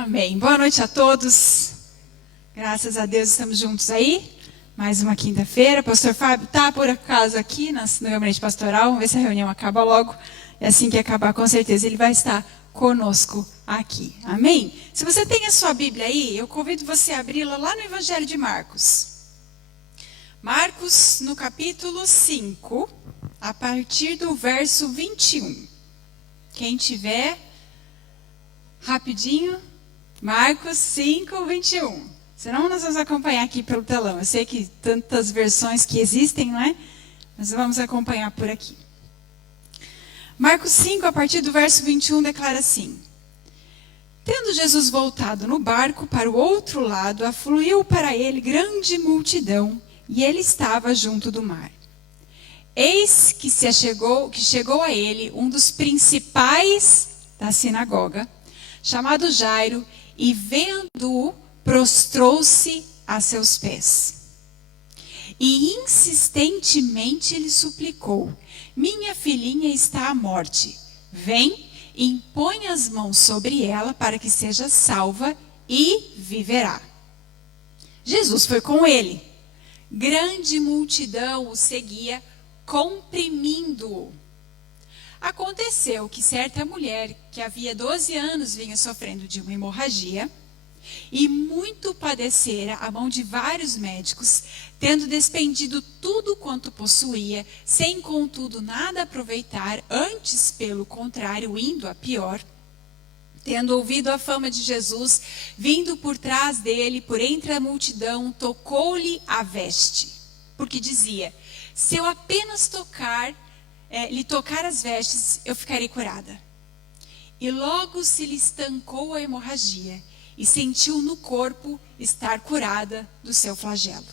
Amém. Boa noite a todos. Graças a Deus estamos juntos aí. Mais uma quinta-feira. Pastor Fábio está por acaso aqui no gabinete pastoral. Vamos ver se a reunião acaba logo. E assim que acabar, com certeza, ele vai estar conosco aqui. Amém? Se você tem a sua Bíblia aí, eu convido você a abri-la lá no Evangelho de Marcos. Marcos, no capítulo 5, a partir do verso 21. Quem tiver, rapidinho, Marcos 5, 21. Senão nós vamos acompanhar aqui pelo telão. Eu sei que tantas versões que existem, não é? Mas vamos acompanhar por aqui. Marcos 5, a partir do verso 21, declara assim: Tendo Jesus voltado no barco para o outro lado, afluiu para ele grande multidão, e ele estava junto do mar. Eis que chegou a ele um dos principais da sinagoga, chamado Jairo, e vendo-o, prostrou-se a seus pés. E insistentemente lhe suplicou: Minha filhinha está à morte. Vem, impõe as mãos sobre ela para que seja salva e viverá. Jesus foi com ele. Grande multidão o seguia, comprimindo-o. Aconteceu que certa mulher, que havia 12 anos vinha sofrendo de uma hemorragia, e muito padecera à mão de vários médicos, tendo despendido tudo quanto possuía, sem contudo nada aproveitar, antes pelo contrário, indo a pior, tendo ouvido a fama de Jesus, vindo por trás dele, por entre a multidão, tocou-lhe a veste, porque dizia: se eu apenas lhe tocar as vestes, eu ficarei curada. E logo se lhe estancou a hemorragia, e sentiu no corpo estar curada do seu flagelo.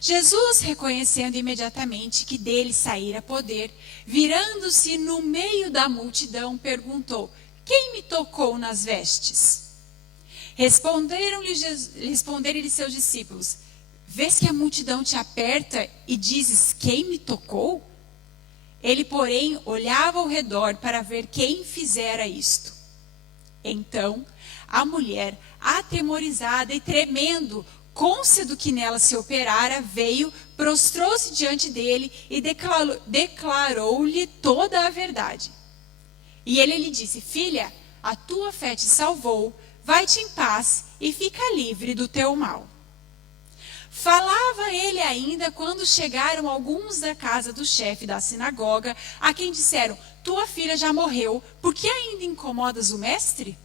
Jesus, reconhecendo imediatamente que dele saíra poder, virando-se no meio da multidão, perguntou: Quem me tocou nas vestes? Responderam-lhe seus discípulos: Vês que a multidão te aperta e dizes: Quem me tocou? Ele, porém, olhava ao redor para ver quem fizera isto. Então, a mulher, atemorizada e tremendo, cônscia que nela se operara, veio, prostrou-se diante dele e declarou-lhe toda a verdade. E ele lhe disse: Filha, a tua fé te salvou, vai-te em paz e fica livre do teu mal. Falava ele ainda quando chegaram alguns da casa do chefe da sinagoga, a quem disseram: Tua filha já morreu, por que ainda incomodas o mestre?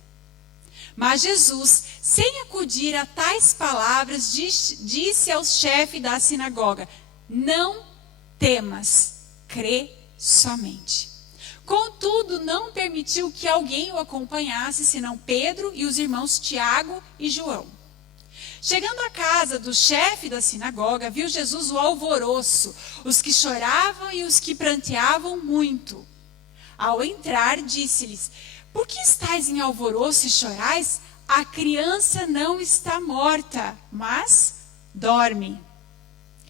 Mas Jesus, sem acudir a tais palavras, disse ao chefe da sinagoga: Não temas, crê somente. Contudo, não permitiu que alguém o acompanhasse, senão Pedro e os irmãos Tiago e João. Chegando à casa do chefe da sinagoga, viu Jesus o alvoroço, os que choravam e os que pranteavam muito. Ao entrar, disse-lhes: Por que estáis em alvoroço e chorais? A criança não está morta, mas dorme.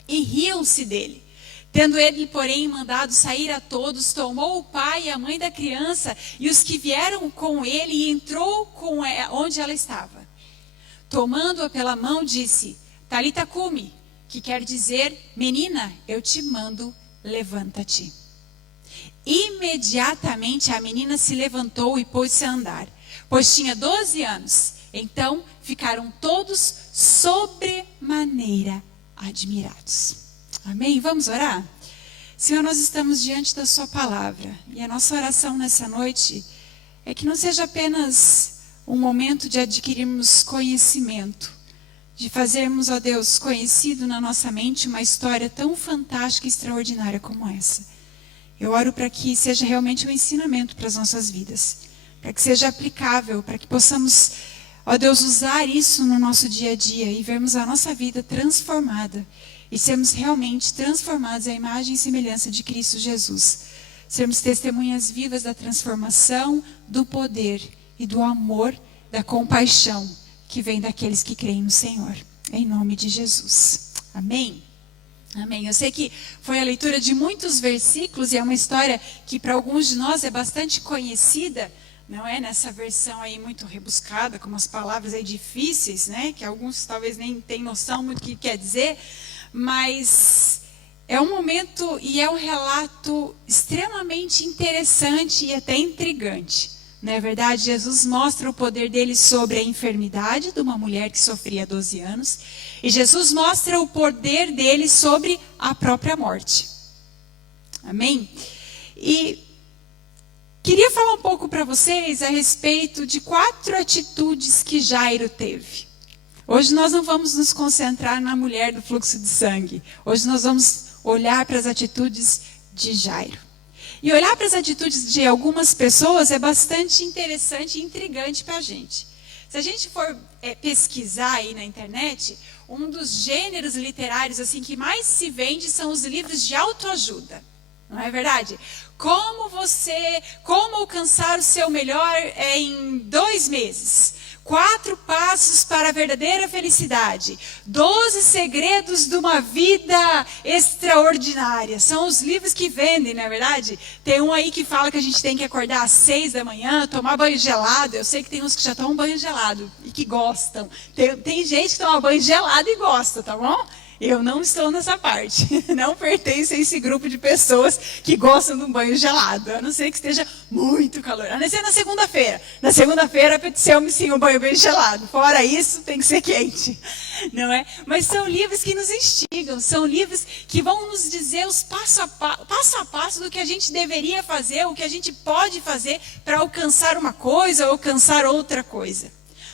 E riam-se dele. Tendo ele, porém, mandado sair a todos, tomou o pai e a mãe da criança e os que vieram com ele e entrou onde ela estava. Tomando-a pela mão, disse: Talita cumi, que quer dizer: Menina, eu te mando, levanta-te. Imediatamente a menina se levantou e pôs-se a andar, pois tinha 12 anos. Então ficaram todos sobremaneira admirados. Amém? Vamos orar? Senhor, nós estamos diante da sua palavra, e a nossa oração nessa noite é que não seja apenas um momento de adquirirmos conhecimento, de fazermos, ó Deus, conhecido na nossa mente uma história tão fantástica e extraordinária como essa. Eu oro para que seja realmente um ensinamento para as nossas vidas, para que seja aplicável, para que possamos, ó Deus, usar isso no nosso dia a dia e vermos a nossa vida transformada e sermos realmente transformados à imagem e semelhança de Cristo Jesus. Sermos testemunhas vivas da transformação, do poder e do amor, da compaixão que vem daqueles que creem no Senhor. Em nome de Jesus. Amém? Amém. Eu sei que foi a leitura de muitos versículos e é uma história que para alguns de nós é bastante conhecida, não é nessa versão aí muito rebuscada, com umas palavras aí difíceis, né? Que alguns talvez nem tenham noção muito do que quer dizer, mas é um momento e é um relato extremamente interessante e até intrigante. Não é verdade? Jesus mostra o poder dele sobre a enfermidade de uma mulher que sofria 12 anos, e Jesus mostra o poder dele sobre a própria morte. Amém? E queria falar um pouco para vocês a respeito de 4 atitudes que Jairo teve. Hoje nós não vamos nos concentrar na mulher do fluxo de sangue. Hoje nós vamos olhar para as atitudes de Jairo. E olhar para as atitudes de algumas pessoas é bastante interessante e intrigante para a gente. Se a gente for pesquisar aí na internet, um dos gêneros literários assim que mais se vende são os livros de autoajuda. Não é verdade? Como alcançar o seu melhor em 2 meses. 4 passos para a verdadeira felicidade. 12 segredos de uma vida extraordinária. São os livros que vendem, não é verdade? Tem um aí que fala que a gente tem que acordar às 6 da manhã, tomar banho gelado. Eu sei que tem uns que já tomam banho gelado e que gostam. Tem gente que toma banho gelado e gosta, tá bom? Eu não estou nessa parte. Não pertenço a esse grupo de pessoas que gostam de um banho gelado. A não ser que esteja muito calor. A não ser na segunda-feira. Na segunda-feira, apeteceu-me sim um banho bem gelado. Fora isso, tem que ser quente. Não é? Mas são livros que nos instigam. São livros que vão nos dizer os passo a passo do que a gente deveria fazer, o que a gente pode fazer para alcançar uma coisa ou alcançar outra coisa.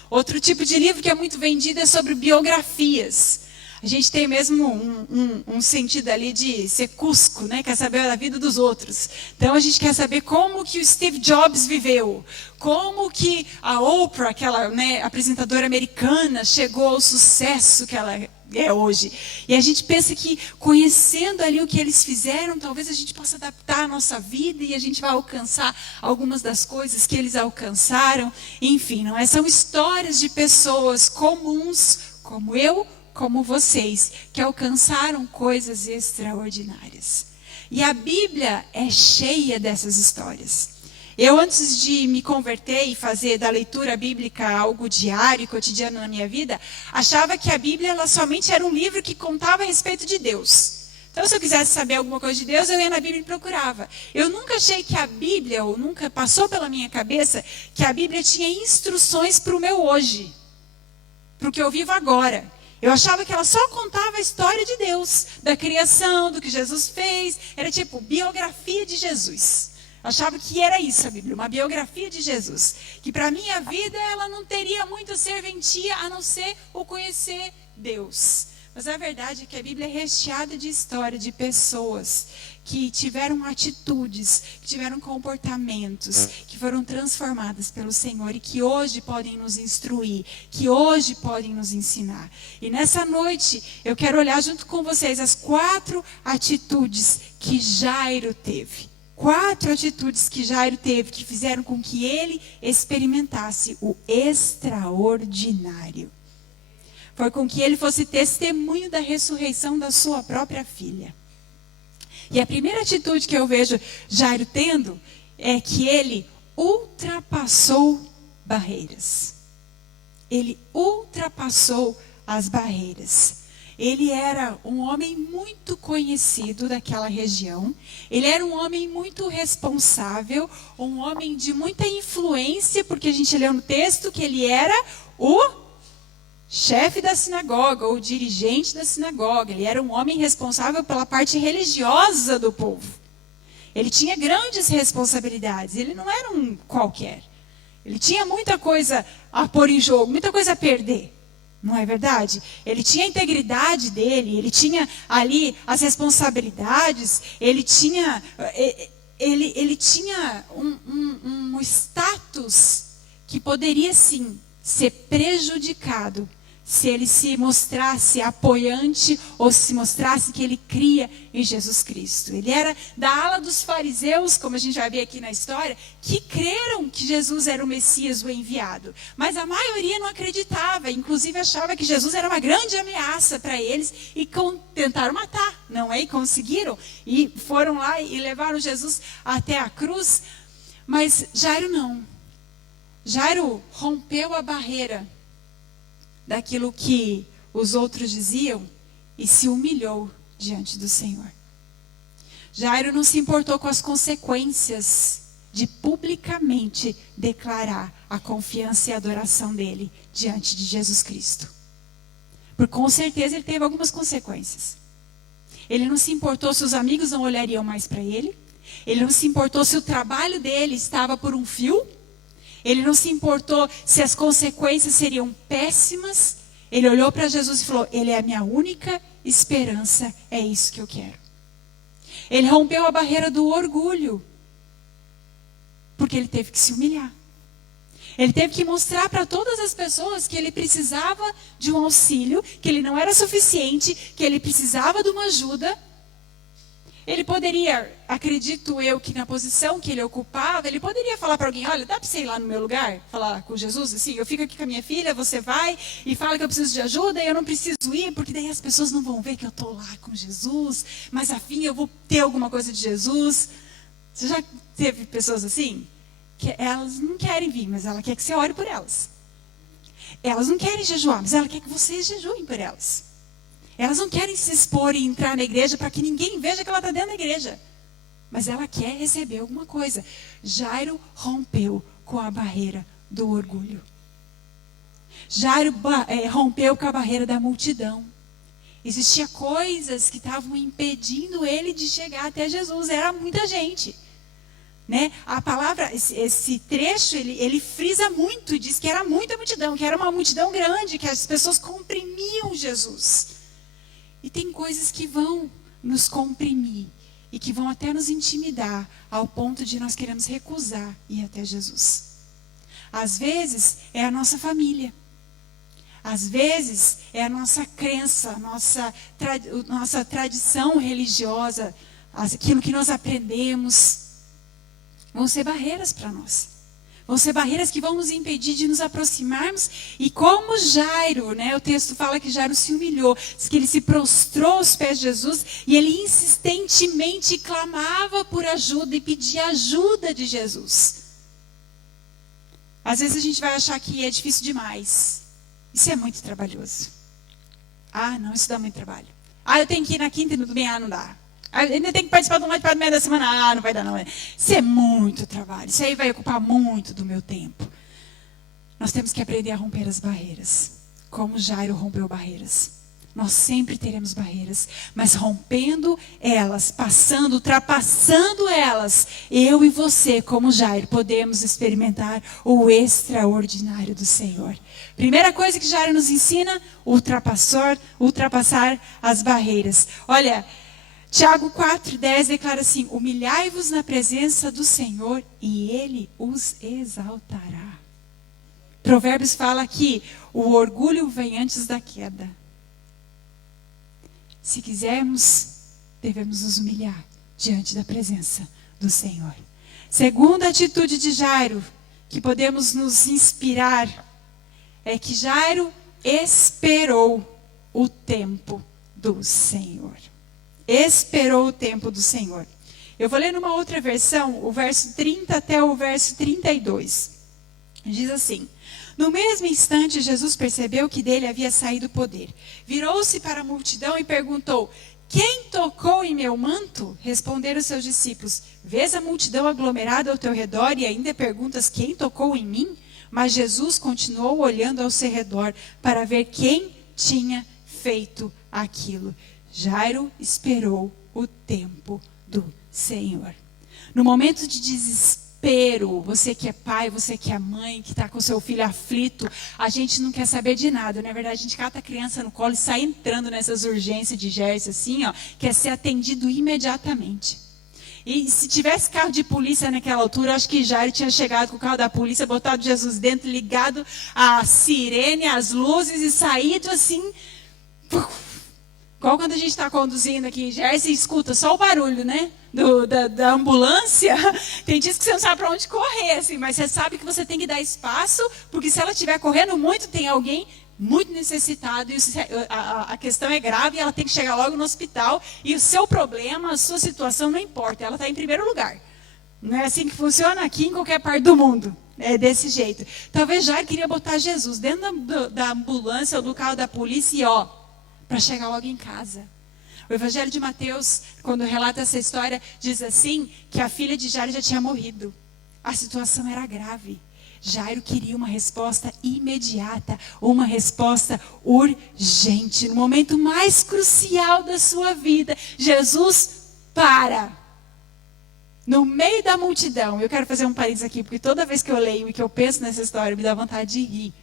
Outro tipo de livro que é muito vendido é sobre biografias. A gente tem mesmo um sentido ali de ser cusco, né? Quer saber da vida dos outros. Então a gente quer saber como que o Steve Jobs viveu, como que a Oprah, aquela apresentadora americana, chegou ao sucesso que ela é hoje. E a gente pensa que conhecendo ali o que eles fizeram, talvez a gente possa adaptar a nossa vida e a gente vai alcançar algumas das coisas que eles alcançaram. Enfim, não é? São histórias de pessoas comuns, como eu, como vocês, que alcançaram coisas extraordinárias. E a Bíblia é cheia dessas histórias. Eu, antes de me converter e fazer da leitura bíblica algo diário e cotidiano na minha vida, achava que a Bíblia ela somente era um livro que contava a respeito de Deus. Então, se eu quisesse saber alguma coisa de Deus, eu ia na Bíblia e procurava. Eu nunca achei que a Bíblia, ou nunca passou pela minha cabeça, que a Bíblia tinha instruções para o meu hoje, para o que eu vivo agora. Eu achava que ela só contava a história de Deus, da criação, do que Jesus fez. Era tipo biografia de Jesus. Eu achava que era isso a Bíblia, uma biografia de Jesus. Que para a minha vida ela não teria muita serventia a não ser o conhecer Deus. Mas a verdade é que a Bíblia é recheada de história de pessoas que tiveram atitudes, que tiveram comportamentos, que foram transformadas pelo Senhor e que hoje podem nos instruir, que hoje podem nos ensinar. E nessa noite eu quero olhar junto com vocês as 4 atitudes que Jairo teve. 4 atitudes que Jairo teve que fizeram com que ele experimentasse o extraordinário. Foi com que ele fosse testemunho da ressurreição da sua própria filha. E a primeira atitude que eu vejo Jairo tendo é que ele ultrapassou barreiras. Ele ultrapassou as barreiras. Ele era um homem muito conhecido daquela região. Ele era um homem muito responsável, um homem de muita influência, porque a gente leu no texto que ele era o chefe da sinagoga, ou dirigente da sinagoga. Ele era um homem responsável pela parte religiosa do povo. Ele tinha grandes responsabilidades. Ele não era um qualquer. Ele tinha muita coisa a pôr em jogo, muita coisa a perder. Não é verdade? Ele tinha a integridade dele, ele tinha ali as responsabilidades, ele tinha um status que poderia sim ser prejudicado se ele se mostrasse apoiante ou se mostrasse que ele cria em Jesus Cristo. Ele era da ala dos fariseus, como a gente vai ver aqui na história, que creram que Jesus era o Messias, o enviado. Mas a maioria não acreditava, inclusive achava que Jesus era uma grande ameaça para eles e tentaram matar, não é? E conseguiram, e foram lá e levaram Jesus até a cruz. Mas Jairo não. Jairo rompeu a barreira daquilo que os outros diziam e se humilhou diante do Senhor. Jairo não se importou com as consequências de publicamente declarar a confiança e a adoração dele diante de Jesus Cristo. Porque com certeza ele teve algumas consequências. Ele não se importou se os amigos não olhariam mais para ele. Ele não se importou se o trabalho dele estava por um fio. Ele não se importou se as consequências seriam péssimas. Ele olhou para Jesus e falou: Ele é a minha única esperança, é isso que eu quero. Ele rompeu a barreira do orgulho, porque ele teve que se humilhar. Ele teve que mostrar para todas as pessoas que ele precisava de um auxílio, que ele não era suficiente, que ele precisava de uma ajuda. Ele poderia, acredito eu, que na posição que ele ocupava, ele poderia falar para alguém: olha, dá para você ir lá no meu lugar, falar com Jesus, assim, eu fico aqui com a minha filha, você vai e fala que eu preciso de ajuda e eu não preciso ir, porque daí as pessoas não vão ver que eu estou lá com Jesus, mas afim eu vou ter alguma coisa de Jesus. Você já teve pessoas assim? Que elas não querem vir, mas ela quer que você ore por elas. Elas não querem jejuar, mas ela quer que vocês jejuem por elas. Elas não querem se expor e entrar na igreja para que ninguém veja que ela está dentro da igreja. Mas ela quer receber alguma coisa. Jairo rompeu com a barreira do orgulho. Jairo rompeu com a barreira da multidão. Existiam coisas que estavam impedindo ele de chegar até Jesus. Era muita gente. Né? A palavra, esse trecho, ele frisa muito e diz que era muita multidão, que era uma multidão grande, que as pessoas comprimiam Jesus. E tem coisas que vão nos comprimir e que vão até nos intimidar ao ponto de nós queremos recusar ir até Jesus. Às vezes é a nossa família. Às vezes é a nossa crença, nossa tradição religiosa, aquilo que nós aprendemos. Vão ser barreiras para nós. Vão ser barreiras que vão nos impedir de nos aproximarmos. E como Jairo, né, o texto fala que Jairo se humilhou, diz que ele se prostrou aos pés de Jesus e ele insistentemente clamava por ajuda e pedia ajuda de Jesus. Às vezes a gente vai achar que é difícil demais. Isso é muito trabalhoso. Ah, não, isso dá muito trabalho. Ah, eu tenho que ir na quinta e no domingo, não dá. Ainda tem que participar do mais para meio da semana. Ah, não vai dar não. Isso é muito trabalho. Isso aí vai ocupar muito do meu tempo. Nós temos que aprender a romper as barreiras. Como Jairo rompeu barreiras. Nós sempre teremos barreiras. Mas rompendo elas, passando, ultrapassando elas, eu e você, como Jairo, podemos experimentar o extraordinário do Senhor. Primeira coisa que Jairo nos ensina: ultrapassar as barreiras. Olha, Tiago 4,10 declara assim: humilhai-vos na presença do Senhor e Ele os exaltará. Provérbios fala que o orgulho vem antes da queda. Se quisermos, devemos nos humilhar diante da presença do Senhor. Segunda atitude de Jairo, que podemos nos inspirar, é que Jairo esperou o tempo do Senhor. Esperou o tempo do Senhor. Eu vou ler numa outra versão, o verso 30 até o verso 32. Diz assim: no mesmo instante, Jesus percebeu que dele havia saído o poder. Virou-se para a multidão e perguntou: quem tocou em meu manto? Responderam seus discípulos: vês a multidão aglomerada ao teu redor e ainda perguntas: quem tocou em mim? Mas Jesus continuou olhando ao seu redor para ver quem tinha feito aquilo. Jairo esperou o tempo do Senhor. No momento de desespero, você que é pai, você que é mãe, que está com seu filho aflito, a gente não quer saber de nada. Na verdade, a gente cata a criança no colo e sai entrando nessas urgências de Gerson, assim, ó, quer ser atendido imediatamente. E se tivesse carro de polícia naquela altura, eu acho que Jairo tinha chegado com o carro da polícia, botado Jesus dentro, ligado a sirene, as luzes e saído assim. Igual quando a gente está conduzindo aqui em Jersey, escuta só o barulho, né? Da ambulância. Tem dias que você não sabe para onde correr, assim, mas você sabe que você tem que dar espaço, porque se ela estiver correndo muito, tem alguém muito necessitado, e a questão é grave, e ela tem que chegar logo no hospital, e o seu problema, a sua situação não importa, ela está em primeiro lugar. Não é assim que funciona aqui em qualquer parte do mundo. É desse jeito. Talvez Jairo queria botar Jesus dentro da ambulância ou do carro da polícia e para chegar logo em casa. O Evangelho de Mateus, quando relata essa história, diz assim, que a filha de Jairo já tinha morrido. A situação era grave. Jairo queria uma resposta imediata, uma resposta urgente. No momento mais crucial da sua vida, Jesus para. No meio da multidão. Eu quero fazer um parênteses aqui, porque toda vez que eu leio e que eu penso nessa história, me dá vontade de rir.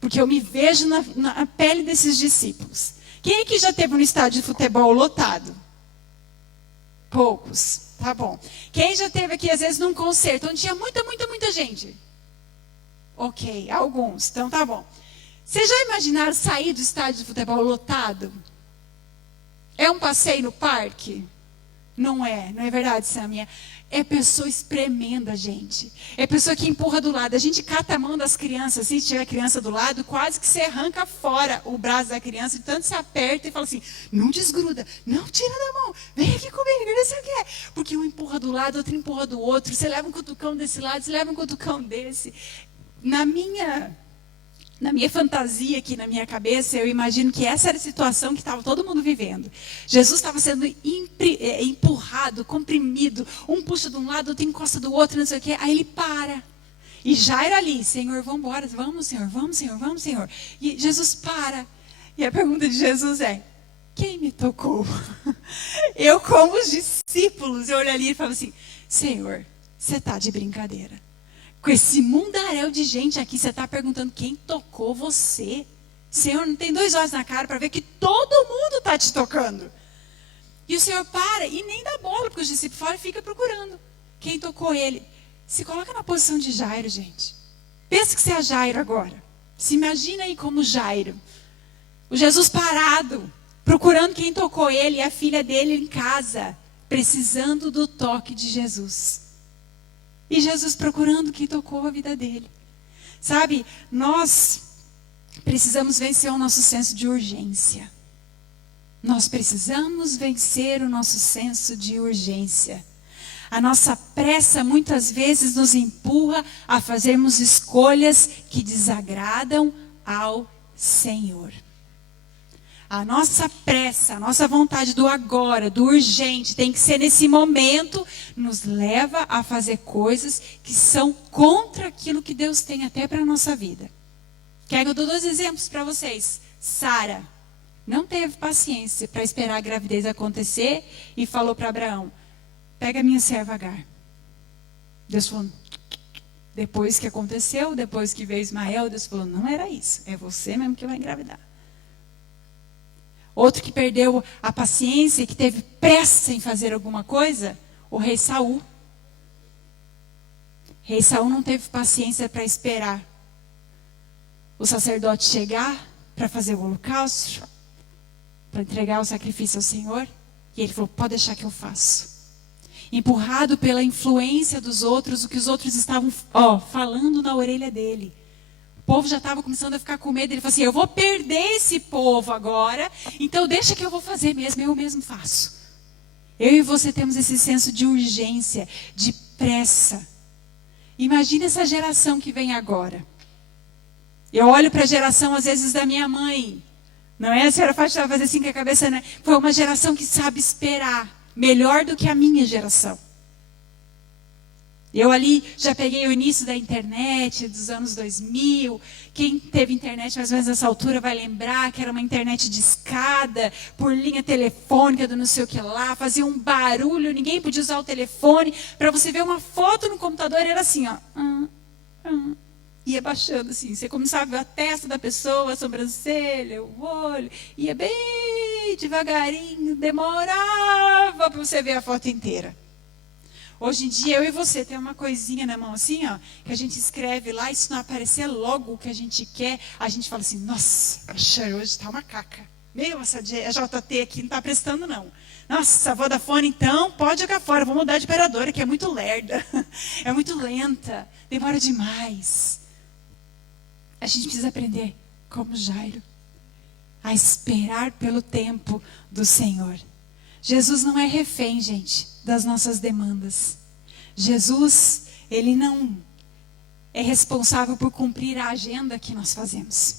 Porque eu me vejo na pele desses discípulos. Quem aqui já teve um estádio de futebol lotado? Poucos. Tá bom. Quem já teve aqui, às vezes, num concerto, onde tinha muita gente? Ok, alguns. Então tá bom. Vocês já imaginaram sair do estádio de futebol lotado? É um passeio no parque? Não é verdade, Samia? É pessoa espremendo a gente. É pessoa que empurra do lado. A gente cata a mão das crianças, assim, se tiver criança do lado, quase que você arranca fora o braço da criança, e tanto se aperta e fala assim, não desgruda, não tira da mão, vem aqui comigo, não sei o que é. Porque um empurra do lado, outro empurra do outro, você leva um cutucão desse lado, você leva um cutucão desse. Na minha fantasia aqui, na minha cabeça, eu imagino que essa era a situação que estava todo mundo vivendo. Jesus estava sendo empurrado, comprimido. Um puxa de um lado, outro encosta do outro, não sei o quê. Aí ele para. E Jairo ali, Senhor, vamos embora. Vamos, Senhor, vamos, Senhor, vamos, Senhor. E Jesus para. E a pergunta de Jesus é, quem me tocou? Eu, como os discípulos, eu olho ali e falo assim, Senhor, você está de brincadeira. Com esse mundaréu de gente aqui, você está perguntando quem tocou você? Senhor, não tem 2 olhos na cara para ver que todo mundo está te tocando. E o Senhor para e nem dá bola, porque os discípulos fora e fica procurando. Quem tocou ele? Se coloca na posição de Jairo, gente. Pensa que você é Jairo agora. Se imagina aí como Jairo. O Jesus parado, procurando quem tocou ele e a filha dele em casa, precisando do toque de Jesus. E Jesus procurando quem tocou a vida dele. Sabe, nós precisamos vencer o nosso senso de urgência. Nós precisamos vencer o nosso senso de urgência. A nossa pressa muitas vezes nos empurra a fazermos escolhas que desagradam ao Senhor. A nossa pressa, a nossa vontade do agora, do urgente, tem que ser nesse momento, nos leva a fazer coisas que são contra aquilo que Deus tem até para a nossa vida. Quero eu dou 2 exemplos para vocês. Sara não teve paciência para esperar a gravidez acontecer e falou para Abraão, pega a minha serva Agar. Deus falou, depois que aconteceu, depois que veio Ismael, Deus falou, não era isso, é você mesmo que vai engravidar. Outro que perdeu a paciência, que teve pressa em fazer alguma coisa, o rei Saul. O rei Saul não teve paciência para esperar o sacerdote chegar para fazer o holocausto, para entregar o sacrifício ao Senhor. E ele falou, pode deixar que eu faço. Empurrado pela influência dos outros, o que os outros estavam falando na orelha dele. O povo já estava começando a ficar com medo. Ele falou assim, eu vou perder esse povo agora, então deixa que eu vou fazer mesmo, eu mesmo faço. Eu e você temos esse senso de urgência, de pressa. Imagina essa geração que vem agora. Eu olho para a geração, às vezes, da minha mãe. Não é? A senhora Fátima fazer assim com a cabeça, né? Foi uma geração que sabe esperar, melhor do que a minha geração. Eu ali já peguei o início da internet, dos anos 2000. Quem teve internet mais ou menos nessa altura vai lembrar que era uma internet de escada, por linha telefônica, do não sei o que lá. Fazia um barulho, ninguém podia usar o telefone. Para você ver uma foto no computador, era assim, ó. Ia baixando assim. Você começava a ver a testa da pessoa, a sobrancelha, o olho. Ia bem devagarinho, demorava para você ver a foto inteira. Hoje em dia, eu e você tem uma coisinha na mão assim, ó, que a gente escreve lá, e se não aparecer logo o que a gente quer, a gente fala assim, nossa, a Cher hoje está uma caca. Meu, essa JT aqui não está prestando, não. Nossa, a Vodafone, então, pode jogar fora, vou mudar de operadora, que é muito lerda. É muito lenta, demora demais. A gente precisa aprender, como Jairo, a esperar pelo tempo do Senhor. Jesus não é refém, gente, das nossas demandas. Jesus, ele não é responsável por cumprir a agenda que nós fazemos.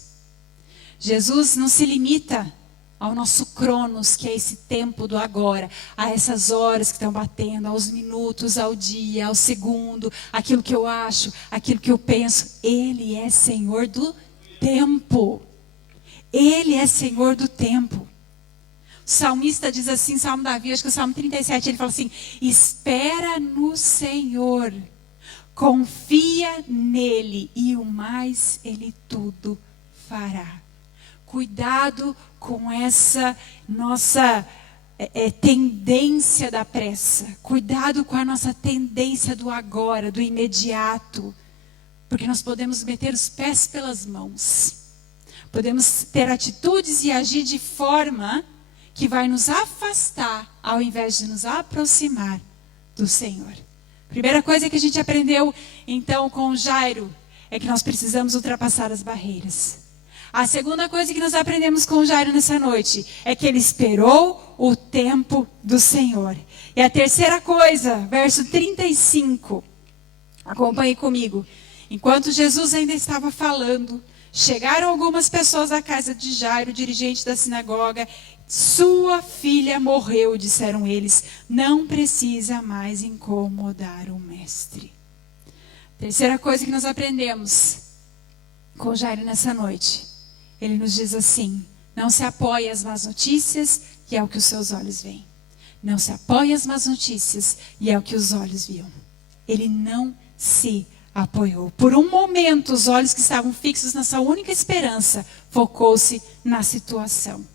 Jesus não se limita ao nosso cronos, que é esse tempo do agora, a essas horas que estão batendo, aos minutos, ao dia, ao segundo, aquilo que eu acho, aquilo que eu penso. Ele é Senhor do tempo. Ele é Senhor do tempo. O salmista diz assim, Salmo Davi, acho que é o Salmo 37, ele fala assim: espera no Senhor, confia nele e o mais ele tudo fará. Cuidado com essa nossa tendência da pressa. Cuidado com a nossa tendência do agora, do imediato. Porque nós podemos meter os pés pelas mãos. Podemos ter atitudes e agir de forma que vai nos afastar, ao invés de nos aproximar do Senhor. Primeira coisa que a gente aprendeu, então, com Jairo, é que nós precisamos ultrapassar as barreiras. A segunda coisa que nós aprendemos com Jairo nessa noite é que ele esperou o tempo do Senhor. E a terceira coisa, verso 35, acompanhe comigo. Enquanto Jesus ainda estava falando, chegaram algumas pessoas à casa de Jairo, dirigente da sinagoga. Sua filha morreu, disseram eles. Não precisa mais incomodar o mestre. Terceira coisa que nós aprendemos com Jairo nessa noite. Ele nos diz assim: não se apoie às más notícias e ao que os seus olhos veem. Não se apoie às más notícias e ao que os olhos viam. Ele não se apoiou. Por um momento, os olhos que estavam fixos nessa única esperança, focou-se na situação.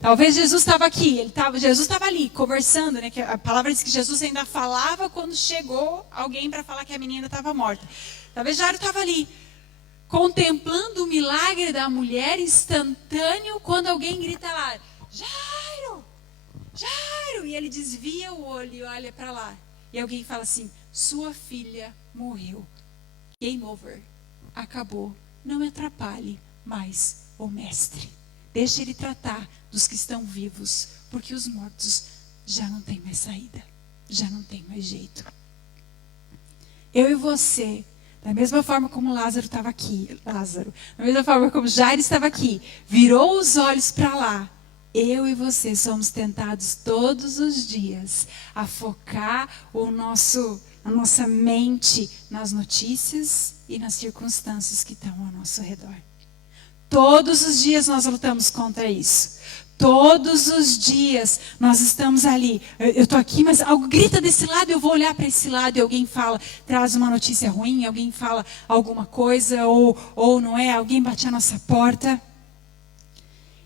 Talvez Jesus estava aqui, Jesus estava ali, conversando, né? Que a palavra diz que Jesus ainda falava quando chegou alguém para falar que a menina estava morta. Talvez Jairo estava ali, contemplando o milagre da mulher instantâneo, quando alguém grita lá: Jairo, Jairo, e ele desvia o olho e olha para lá. E alguém fala assim: sua filha morreu. Game over. Acabou. Não me atrapalhe mais o mestre. Deixa ele tratar dos que estão vivos, porque os mortos já não tem mais saída. Já não tem mais jeito. Eu e você, da mesma forma como Lázaro estava aqui, da mesma forma como Jairo estava aqui, virou os olhos para lá. Eu e você somos tentados todos os dias a focar a nossa mente nas notícias e nas circunstâncias que estão ao nosso redor. Todos os dias nós lutamos contra isso. Todos os dias nós estamos ali. Eu estou aqui, mas algo grita desse lado, eu vou olhar para esse lado e alguém fala, traz uma notícia ruim, alguém fala alguma coisa, ou não é, alguém bate a nossa porta.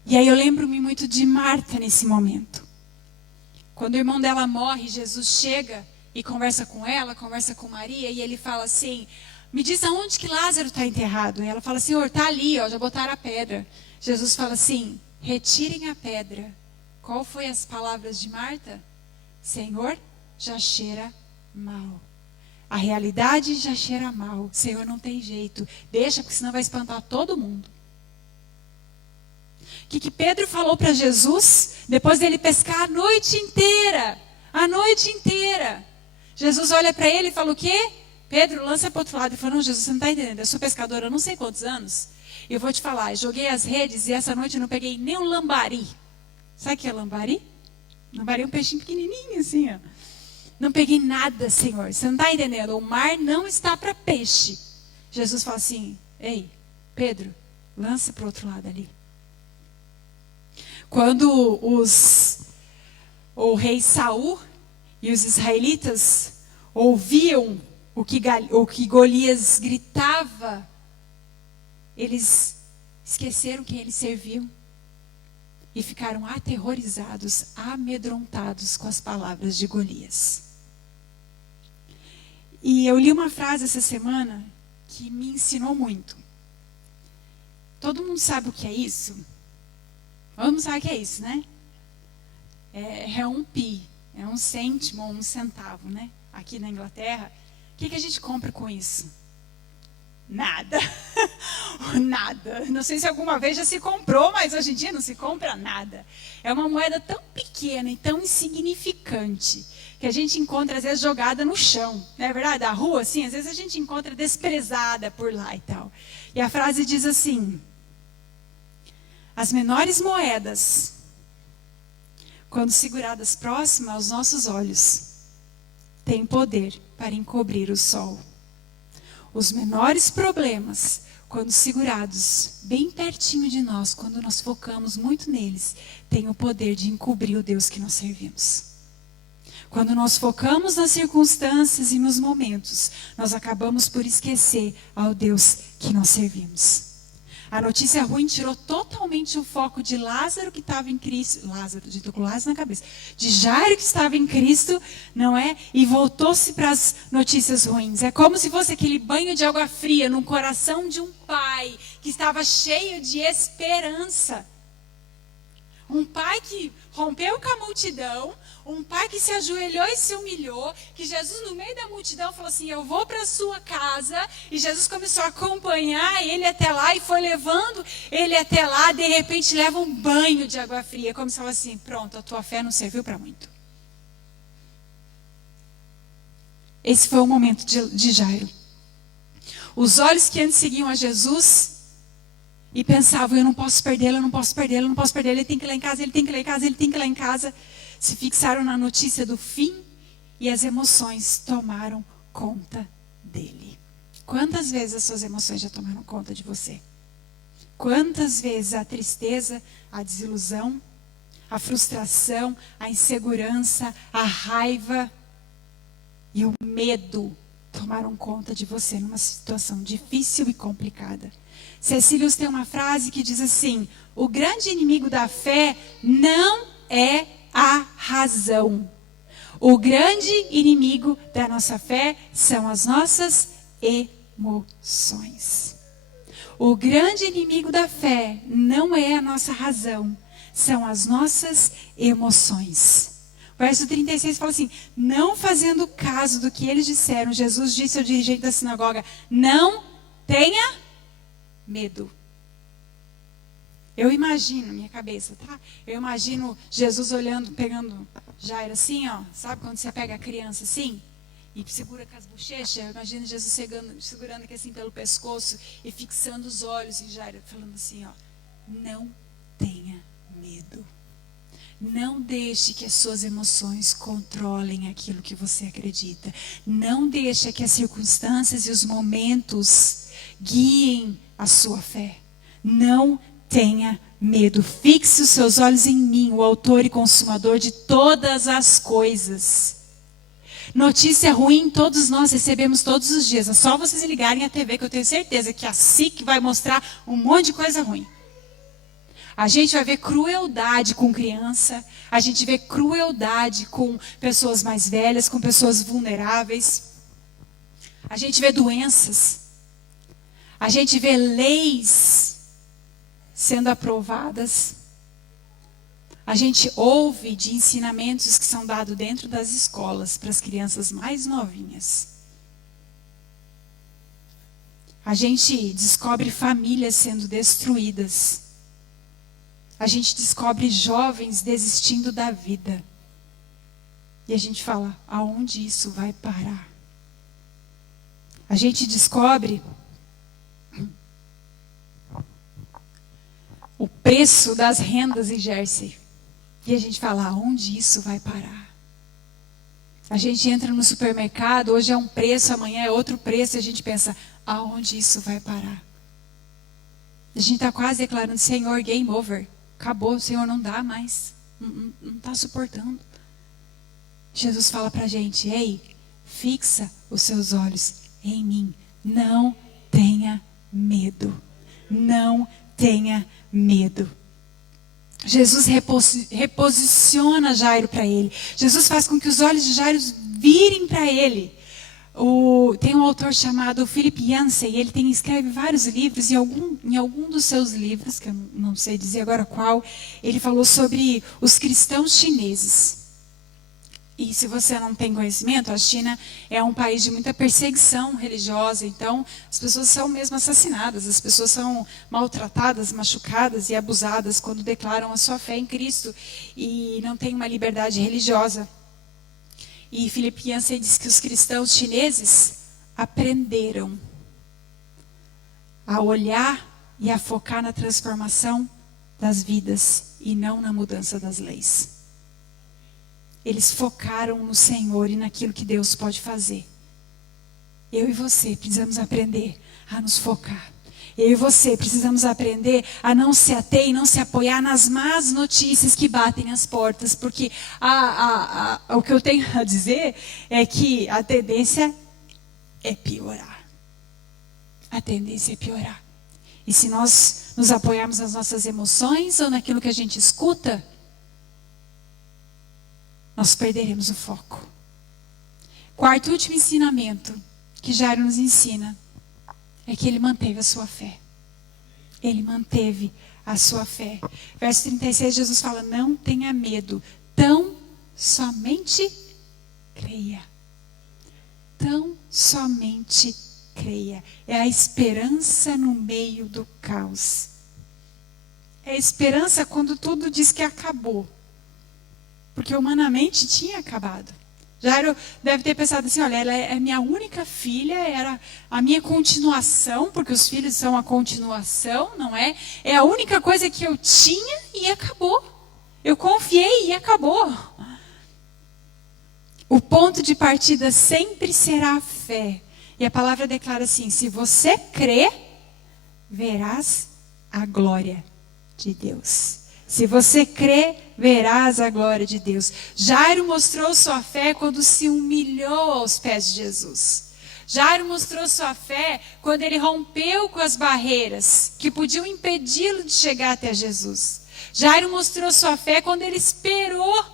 E aí eu lembro-me muito de Marta nesse momento. Quando o irmão dela morre, Jesus chega e conversa com ela, conversa com Maria, e ele fala assim: me diz aonde que Lázaro está enterrado. E ela fala: Senhor, está ali, ó, já botaram a pedra. Jesus fala assim: retirem a pedra. Qual foi as palavras de Marta? Senhor, já cheira mal. A realidade já cheira mal. Senhor, não tem jeito. Deixa, porque senão vai espantar todo mundo. O que Pedro falou para Jesus, depois dele pescar a noite inteira? A noite inteira. Jesus olha para ele e fala o quê? Pedro, lança para o outro lado. Ele falou: não, Jesus, você não está entendendo. Eu sou pescadora há não sei quantos anos. E eu vou te falar, joguei as redes e essa noite eu não peguei nem um lambari. Sabe o que é lambari? Lambari é um peixinho pequenininho assim, ó. Não peguei nada, Senhor. Você não está entendendo. O mar não está para peixe. Jesus fala assim: ei, Pedro, lança para o outro lado ali. Quando o rei Saul e os israelitas ouviam o que Golias gritava, eles esqueceram quem eles serviam e ficaram aterrorizados, amedrontados com as palavras de Golias. E eu li uma frase essa semana que me ensinou muito. Todo mundo sabe o que é isso? Vamos saber o que é isso, né? É um pi, é um cêntimo ou um centavo, né? Aqui na Inglaterra. O que a gente compra com isso? Nada. Nada. Não sei se alguma vez já se comprou, mas hoje em dia não se compra nada. É uma moeda tão pequena e tão insignificante que a gente encontra, às vezes, jogada no chão. Não é verdade? A rua, assim, às vezes a gente encontra desprezada por lá e tal. E a frase diz assim: as menores moedas, quando seguradas próximas aos nossos olhos, têm poder para encobrir o sol. Os menores problemas, quando segurados bem pertinho de nós, quando nós focamos muito neles, têm o poder de encobrir o Deus que nós servimos. Quando nós focamos nas circunstâncias e nos momentos, nós acabamos por esquecer ao Deus que nós servimos. A notícia ruim tirou totalmente o foco de Lázaro, que estava em Cristo. Lázaro, estou com Lázaro na cabeça. De Jairo, que estava em Cristo, não é? E voltou-se para as notícias ruins. É como se fosse aquele banho de água fria no coração de um pai que estava cheio de esperança. Um pai que rompeu com a multidão, um pai que se ajoelhou e se humilhou, que Jesus no meio da multidão falou assim: eu vou para a sua casa, e Jesus começou a acompanhar ele até lá, e foi levando ele até lá, de repente leva um banho de água fria, como se fosse assim: pronto, a tua fé não serviu para muito. Esse foi o momento de Jairo. Os olhos que antes seguiam a Jesus e pensavam: eu não posso perdê-lo, eu não posso perdê-lo, eu não posso perdê-lo, ele tem que ir lá em casa, ele tem que ir lá em casa, ele tem que ir lá em casa. Se fixaram na notícia do fim e as emoções tomaram conta dele. Quantas vezes as suas emoções já tomaram conta de você? Quantas vezes a tristeza, a desilusão, a frustração, a insegurança, a raiva e o medo tomaram conta de você numa situação difícil e complicada? C.S. Lewis tem uma frase que diz assim: o grande inimigo da fé não é a razão. O grande inimigo da nossa fé são as nossas emoções. O grande inimigo da fé não é a nossa razão, são as nossas emoções. Verso 36 fala assim: não fazendo caso do que eles disseram, Jesus disse ao dirigente da sinagoga: não tenha medo. Eu imagino, minha cabeça, tá? Eu imagino Jesus olhando, pegando Jairo assim, ó. Sabe quando você pega a criança assim? E segura com as bochechas? Eu imagino Jesus segurando aqui assim pelo pescoço e fixando os olhos em Jairo, falando assim, ó: não tenha medo. Não deixe que as suas emoções controlem aquilo que você acredita. Não deixe que as circunstâncias e os momentos guiem a sua fé. Não tenha medo. Fixe os seus olhos em mim, o autor e consumador de todas as coisas. Notícia ruim todos nós recebemos todos os dias. É só vocês ligarem a TV que eu tenho certeza que a SIC vai mostrar um monte de coisa ruim. A gente vai ver crueldade com criança, a gente vê crueldade com pessoas mais velhas, com pessoas vulneráveis. A gente vê doenças. A gente vê leis sendo aprovadas. A gente ouve de ensinamentos que são dados dentro das escolas para as crianças mais novinhas. A gente descobre famílias sendo destruídas. A gente descobre jovens desistindo da vida. E a gente fala: aonde isso vai parar? A gente descobre o preço das rendas em Jersey. E a gente fala: aonde isso vai parar? A gente entra no supermercado, hoje é um preço, amanhã é outro preço, e a gente pensa: aonde isso vai parar? A gente está quase declarando: Senhor, game over. Acabou, Senhor, não dá mais. Não está suportando. Jesus fala para a gente: ei, fixa os seus olhos em mim. Não tenha medo. Não tenha medo. Jesus reposiciona Jairo para ele. Jesus faz com que os olhos de Jairo virem para ele. Tem um autor chamado Philip Yancey, ele escreve vários livros, e em algum dos seus livros, que eu não sei dizer agora qual, ele falou sobre os cristãos chineses. E se você não tem conhecimento, a China é um país de muita perseguição religiosa, então as pessoas são mesmo assassinadas, as pessoas são maltratadas, machucadas e abusadas quando declaram a sua fé em Cristo e não tem uma liberdade religiosa. E Philip Yancey diz que os cristãos chineses aprenderam a olhar e a focar na transformação das vidas e não na mudança das leis. Eles focaram no Senhor e naquilo que Deus pode fazer. Eu e você precisamos aprender a nos focar. Eu e você precisamos aprender a não se ater e não se apoiar nas más notícias que batem as portas. Porque o que eu tenho a dizer é que a tendência é piorar. A tendência é piorar. E se nós nos apoiarmos nas nossas emoções ou naquilo que a gente escuta, nós perderemos o foco. Quarto e último ensinamento que Jairo nos ensina é que ele manteve a sua fé. Ele manteve a sua fé. Verso 36, Jesus fala, não tenha medo, tão somente creia. Tão somente creia. É a esperança no meio do caos. É a esperança quando tudo diz que acabou. Porque humanamente tinha acabado. Jairo deve ter pensado assim, olha, ela é minha única filha, era a minha continuação, porque os filhos são a continuação, não é? É a única coisa que eu tinha e acabou. Eu confiei e acabou. O ponto de partida sempre será a fé. E a palavra declara assim, se você crê, verás a glória de Deus. Se você crê, verás a glória de Deus. Jairo mostrou sua fé quando se humilhou aos pés de Jesus. Jairo mostrou sua fé quando ele rompeu com as barreiras que podiam impedi-lo de chegar até Jesus. Jairo mostrou sua fé quando ele esperou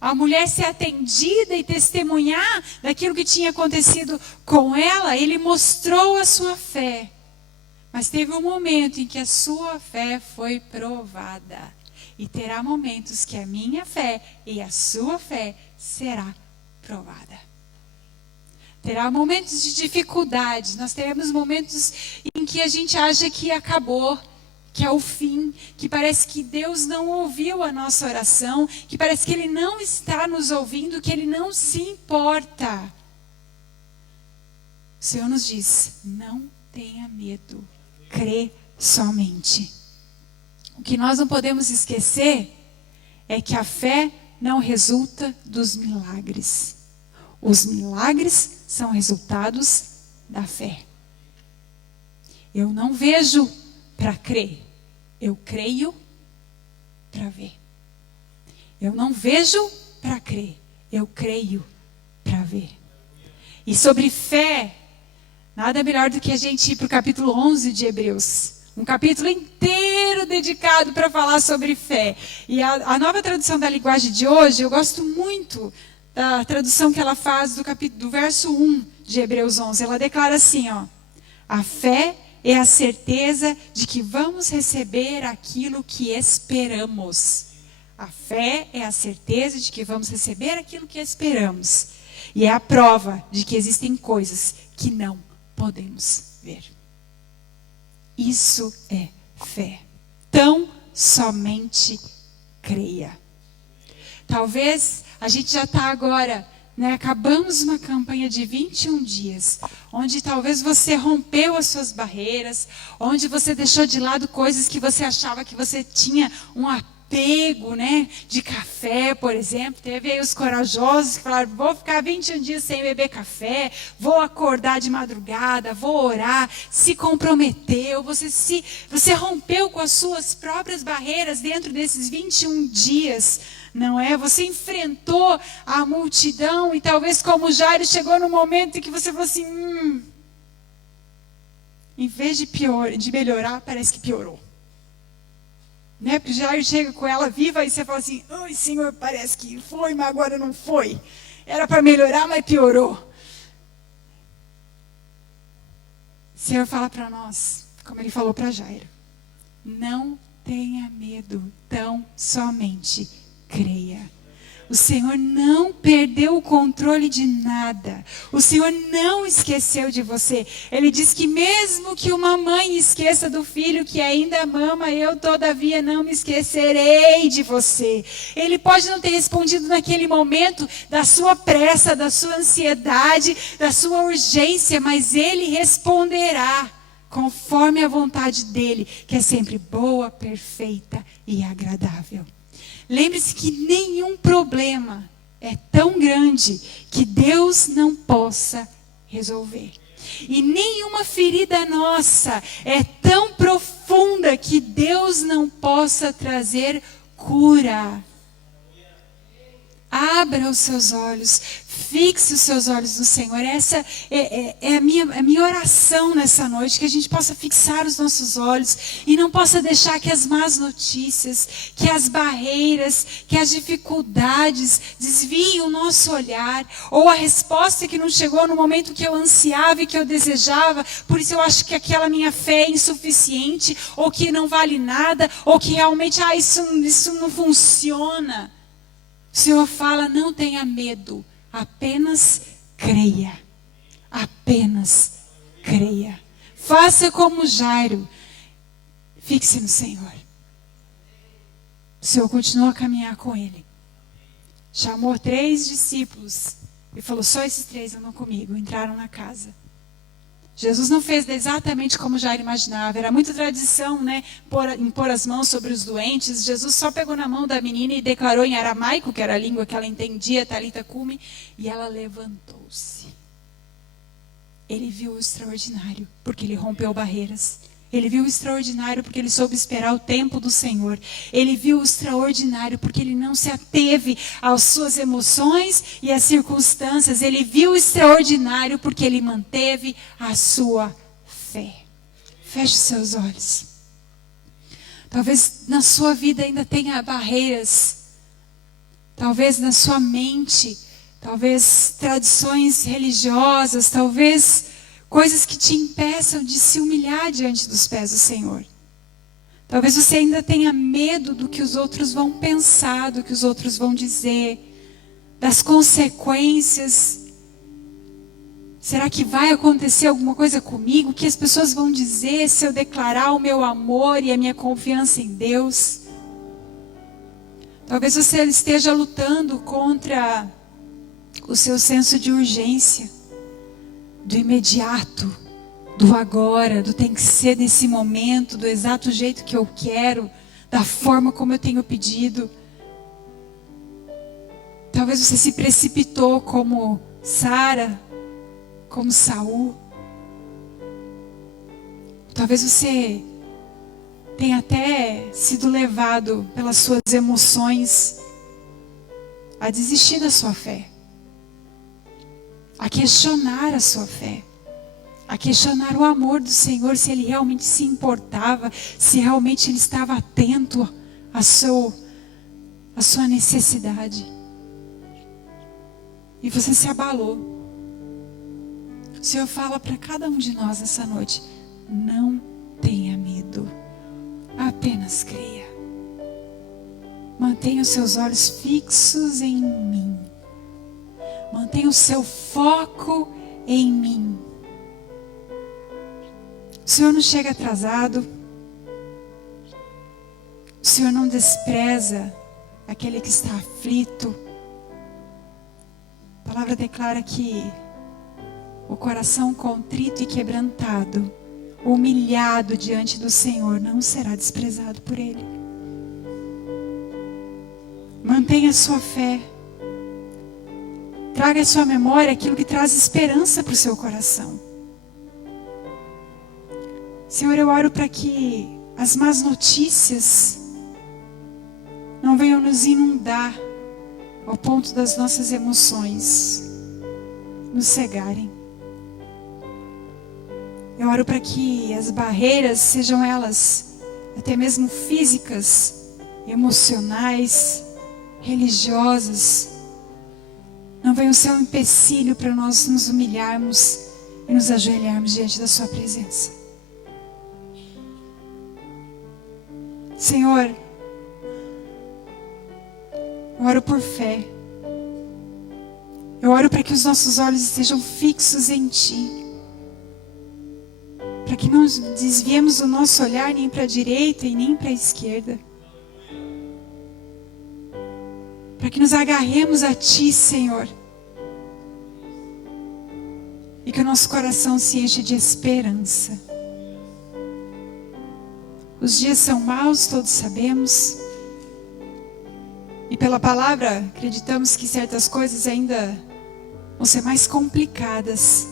a mulher ser atendida e testemunhar daquilo que tinha acontecido com ela. Ele mostrou a sua fé. Mas teve um momento em que a sua fé foi provada. E terá momentos que a minha fé e a sua fé será provada. Terá momentos de dificuldade. Nós teremos momentos em que a gente acha que acabou, que é o fim, que parece que Deus não ouviu a nossa oração, que parece que Ele não está nos ouvindo, que Ele não se importa. O Senhor nos diz, não tenha medo. Crê somente. O que nós não podemos esquecer é que a fé não resulta dos milagres. Os milagres são resultados da fé. Eu não vejo para crer. Eu creio para ver. Eu não vejo para crer. Eu creio para ver. E sobre fé, nada melhor do que a gente ir para o capítulo 11 de Hebreus. Um capítulo inteiro dedicado para falar sobre fé. E a nova tradução da linguagem de hoje, eu gosto muito da tradução que ela faz do verso 1 de Hebreus 11. Ela declara assim, ó. A fé é a certeza de que vamos receber aquilo que esperamos. A fé é a certeza de que vamos receber aquilo que esperamos. E é a prova de que existem coisas que não podemos ver. Isso é fé. Tão somente creia. Talvez a gente já está agora, né, acabamos uma campanha de 21 dias, onde talvez você rompeu as suas barreiras, onde você deixou de lado coisas que você achava que você tinha um apego, né, de café, por exemplo. Teve aí os corajosos que falaram, vou ficar 21 dias sem beber café, vou acordar de madrugada, vou orar. Se comprometeu, você rompeu com as suas próprias barreiras dentro desses 21 dias, não é? Você enfrentou a multidão e talvez como Jairo chegou no momento em que você falou assim, em vez de melhorar, parece que piorou. Né? Porque Jairo chega com ela viva e você fala assim, ai Senhor, parece que foi, mas agora não foi. Era para melhorar, mas piorou. O Senhor fala para nós, como Ele falou para Jairo, não tenha medo, tão somente creia. O Senhor não perdeu o controle de nada. O Senhor não esqueceu de você. Ele diz que mesmo que uma mãe esqueça do filho que ainda mama, eu todavia não me esquecerei de você. Ele pode não ter respondido naquele momento da sua pressa, da sua ansiedade, da sua urgência, mas Ele responderá conforme a vontade dEle, que é sempre boa, perfeita e agradável. Lembre-se que nenhum problema é tão grande que Deus não possa resolver. E nenhuma ferida nossa é tão profunda que Deus não possa trazer cura. Abra os seus olhos, fixe os seus olhos no Senhor. Essa é a minha oração nessa noite, que a gente possa fixar os nossos olhos e não possa deixar que as más notícias, que as barreiras, que as dificuldades desviem o nosso olhar, ou a resposta que não chegou no momento que eu ansiava e que eu desejava, por isso eu acho que aquela minha fé é insuficiente, ou que não vale nada, ou que realmente isso não funciona. O Senhor fala, não tenha medo, apenas creia. Apenas creia. Faça como Jairo. Fixe no Senhor. O Senhor continua a caminhar com ele. Chamou 3 discípulos e falou, só esses 3 andam comigo. Entraram na casa. Jesus não fez exatamente como Jairo imaginava. Era muita tradição, né? Impor as mãos sobre os doentes. Jesus só pegou na mão da menina e declarou em aramaico, que era a língua que ela entendia, Talitha cumi, e ela levantou-se. Ele viu o extraordinário, porque ele rompeu barreiras. Ele viu o extraordinário porque ele soube esperar o tempo do Senhor. Ele viu o extraordinário porque ele não se ateve às suas emoções e às circunstâncias. Ele viu o extraordinário porque ele manteve a sua fé. Feche os seus olhos. Talvez na sua vida ainda tenha barreiras. Talvez na sua mente. Talvez tradições religiosas. Talvez coisas que te impeçam de se humilhar diante dos pés do Senhor. Talvez você ainda tenha medo do que os outros vão pensar, do que os outros vão dizer, das consequências. Será que vai acontecer alguma coisa comigo? O que as pessoas vão dizer se eu declarar o meu amor e a minha confiança em Deus? Talvez você esteja lutando contra o seu senso de urgência, do imediato, do agora, do tem que ser nesse momento, do exato jeito que eu quero, da forma como eu tenho pedido. Talvez você se precipitou como Sara, como Saul. Talvez você tenha até sido levado pelas suas emoções a desistir da sua fé, a questionar a sua fé, a questionar o amor do Senhor, se Ele realmente se importava, se realmente Ele estava atento à sua necessidade. E você se abalou. O Senhor fala para cada um de nós essa noite, não tenha medo, apenas creia. Mantenha os seus olhos fixos em mim. Mantenha o seu foco em mim. O Senhor não chega atrasado. O Senhor não despreza aquele que está aflito. A palavra declara que o coração contrito e quebrantado, humilhado diante do Senhor, não será desprezado por Ele. Mantenha a sua fé. Traga à sua memória aquilo que traz esperança para o seu coração. Senhor, eu oro para que as más notícias não venham nos inundar ao ponto das nossas emoções nos cegarem. Eu oro para que as barreiras, sejam elas até mesmo físicas, emocionais, religiosas, não venham ser um empecilho para nós nos humilharmos e nos ajoelharmos diante da sua presença. Senhor, eu oro por fé. Eu oro para que os nossos olhos estejam fixos em Ti. Para que não desviemos o nosso olhar nem para a direita e nem para a esquerda. Para que nos agarremos a Ti, Senhor. E que o nosso coração se enche de esperança. Os dias são maus, todos sabemos. E pela palavra, acreditamos que certas coisas ainda vão ser mais complicadas.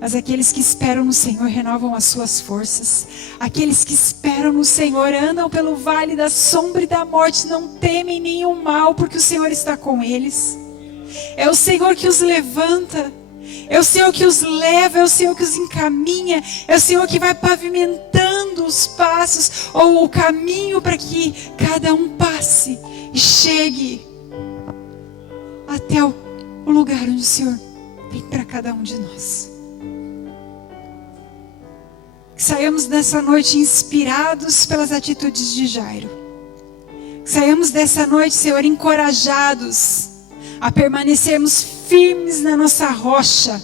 Mas aqueles que esperam no Senhor renovam as suas forças. Aqueles que esperam no Senhor andam pelo vale da sombra e da morte, não temem nenhum mal, porque o Senhor está com eles. É o Senhor que os levanta. É o Senhor que os leva, é o Senhor que os encaminha, é o Senhor que vai pavimentando os passos ou o caminho para que cada um passe e chegue até o lugar onde o Senhor tem para cada um de nós. Que saiamos dessa noite inspirados pelas atitudes de Jairo. Que saiamos dessa noite, Senhor, encorajados a permanecermos firmes na nossa rocha,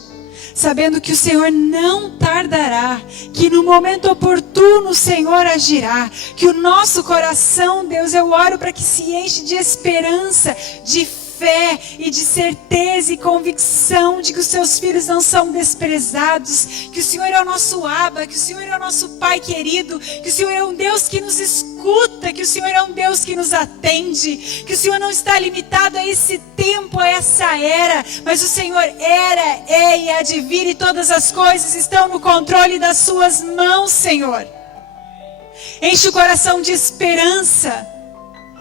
sabendo que o Senhor não tardará, que no momento oportuno o Senhor agirá, que o nosso coração, Deus, eu oro para que se enche de esperança, de fé e de certeza e convicção de que os seus filhos não são desprezados, que o Senhor é o nosso Abba, que o Senhor é o nosso Pai querido, que o Senhor é um Deus que nos escuta, que o Senhor é um Deus que nos atende, que o Senhor não está limitado a esse tempo, a essa era, mas o Senhor era, é e há de vir, e todas as coisas estão no controle das suas mãos, Senhor. Enche o coração de esperança,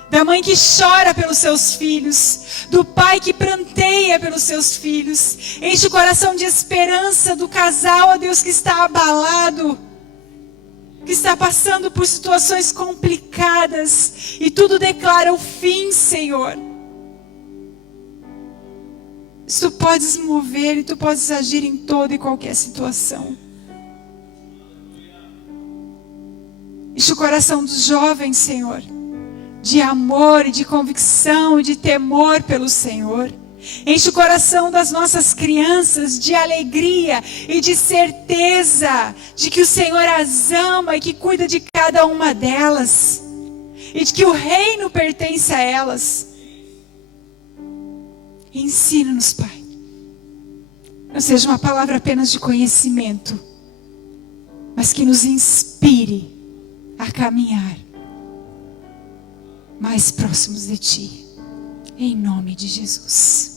da mãe que chora pelos seus filhos, do pai que pranteia pelos seus filhos. Enche o coração de esperança do casal, ó Deus, que está abalado, que está passando por situações complicadas, e tudo declara o fim, Senhor. Tu podes mover e Tu podes agir em toda e qualquer situação. Enche o coração dos jovens, Senhor, de amor e de convicção e de temor pelo Senhor. Enche o coração das nossas crianças de alegria e de certeza de que o Senhor as ama e que cuida de cada uma delas, e de que o reino pertence a elas. Ensina-nos, Pai. Não seja uma palavra apenas de conhecimento, mas que nos inspire a caminhar mais próximos de Ti. Em nome de Jesus.